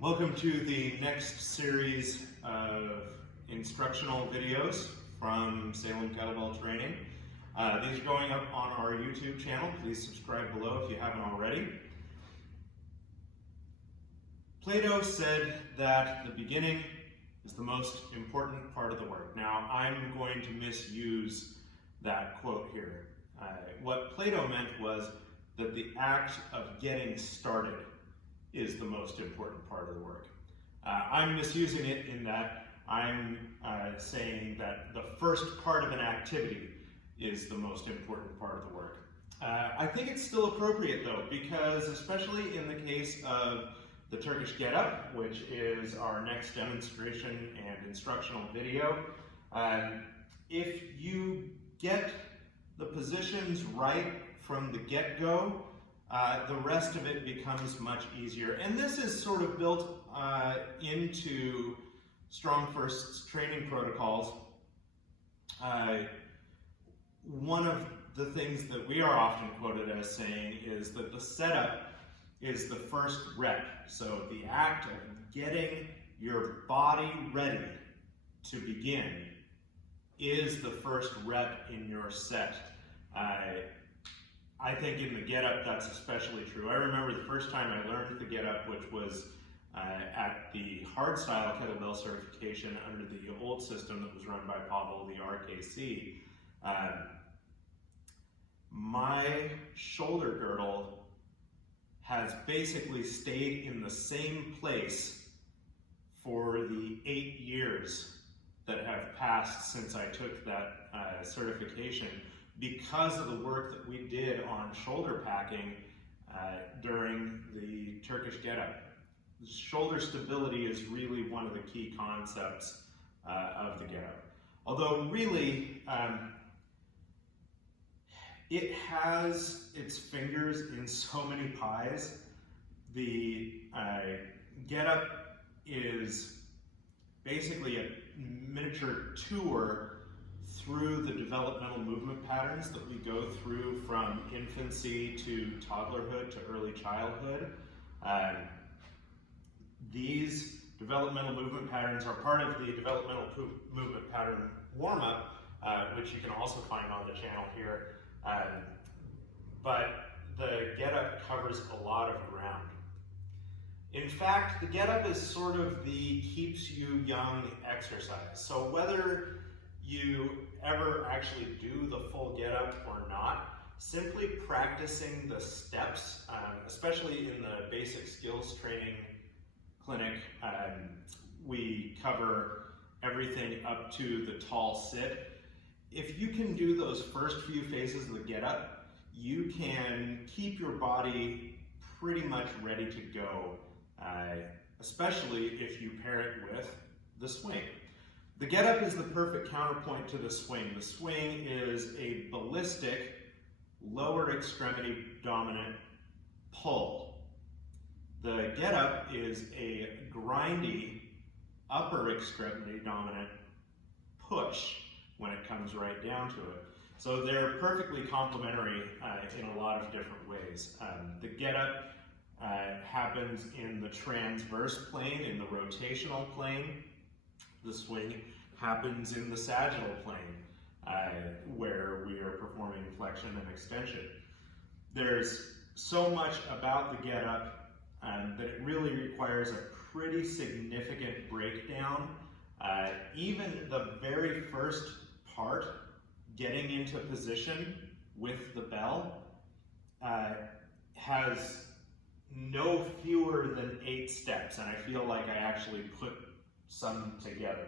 Welcome to the next series of instructional videos from Salem Kettlebell Training. These are going up on our YouTube channel. Please subscribe below if you haven't already. Plato said that the beginning is the most important part of the work. Now, I'm going to misuse that quote here. What Plato meant was that the act of getting started is the most important part of the work. I'm misusing it in that I'm saying that the first part of an activity is the most important part of the work. I think it's still appropriate though, because especially in the case of the Turkish Get Up, which is our next demonstration and instructional video, if you get the positions right from the get-go, the rest of it becomes much easier. And this is sort of built into Strong First's training protocols. One of the things that we are often quoted as saying is that the setup is the first rep. So the act of getting your body ready to begin is the first rep in your set. I think in the Get Up that's especially true. I remember the first time I learned the Get Up, which was at the hardstyle kettlebell certification under the old system that was run by Pavel, the RKC. My shoulder girdle has basically stayed in the same place for the 8 years that have passed since I took that certification, because of the work that we did on shoulder packing during the Turkish Get Up. Shoulder stability is really one of the key concepts of the Get Up. Although really, it has its fingers in so many pies. The Get Up is basically a miniature tour through the developmental movement patterns that we go through from infancy to toddlerhood to early childhood. These developmental movement patterns are part of the developmental movement pattern warm-up, which you can also find on the channel here. But the Get Up covers a lot of ground. In fact, the Get Up is sort of the keeps you young exercise. So whether you ever actually do the full Get Up or not, simply practicing the steps, especially in the basic skills training clinic, we cover everything up to the tall sit. If you can do those first few phases of the Get Up, you can keep your body pretty much ready to go, especially if you pair it with the swing. The Get Up is the perfect counterpoint to the swing. The swing is a ballistic, lower extremity dominant pull. The Get Up is a grindy, upper extremity dominant push when it comes right down to it. So they're perfectly complementary in a lot of different ways. The Get Up happens in the transverse plane, in the rotational plane. The swing happens in the sagittal plane, where we are performing flexion and extension. There's so much about the Get Up that it really requires a pretty significant breakdown. Even the very first part, getting into position with the bell, has no fewer than 8 steps, and I feel like I actually put some together.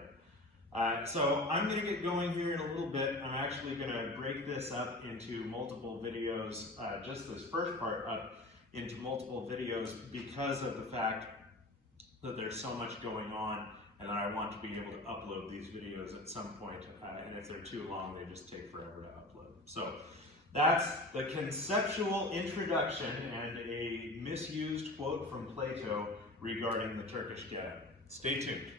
So I'm going to get going here in a little bit. I'm actually going to break this up into multiple videos, just this first part up into multiple videos, because of the fact that there's so much going on and that I want to be able to upload these videos at some point, and if they're too long, they just take forever to upload. So that's the conceptual introduction and a misused quote from Plato regarding the Turkish Get Up. Stay tuned.